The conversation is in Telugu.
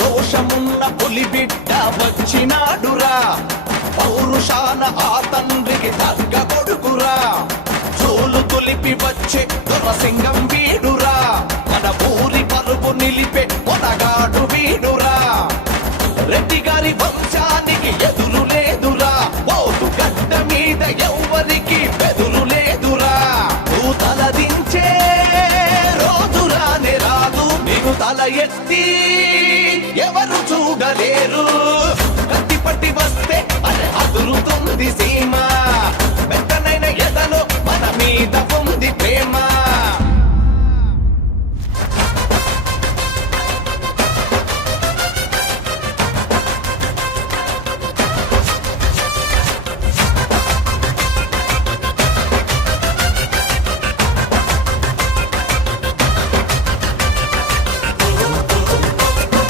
రోషమున్న పులి బిడ్డ వచ్చినాడురా, పౌరుషాన ఆ తండ్రికి తగ్గ కొడుకురా, చోలు తొలిపి వచ్చే దొరసింగం వీడురా, మన ఊరి పరుపు నిలిపే పొనగాడు వీడురా, రెడ్డి గారి వంశానికి ఎదురు లేదురా, పోతు గడ్డ మీద ఎవ్వరికి బెదురు లేదురా, నువ్వు తలదించే రోజురానే రాదు, నీకు తల ఎత్తి ఎవరు చూడలేరు.